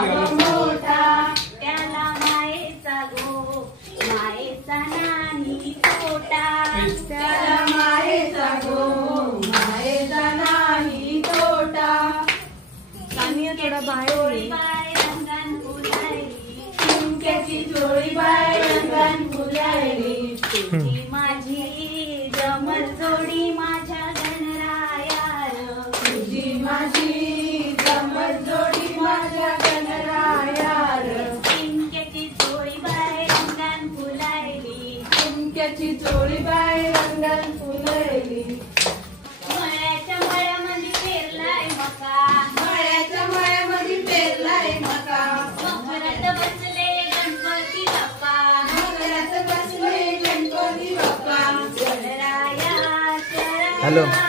मोठा त्याला मायेचा गो मायेचा नाही तोटा त्याला मायेचा गो मायेचा नाही तोटा थोडा बाहेर रंगान फुलायली चिमक्याची चोळी बाय रंगान फुलायली तुझी माझी जमल जोडी माझ्या गणरायार तुझी माझी जमल जोडी माझ्या गणरायार चिमक्याची चोळी बाय रंगान फुलायली चिमक्याची चोळी बाय रंगान फुलायली मळ्याच्या मळ्यामध्ये पेरलाय मका मळ्याच्या मळ्यामध्ये पेरलाय मका मकरात बसले गणपती बाप्पा मकरात बसले गणपती बाप्पा गणराया हॅलो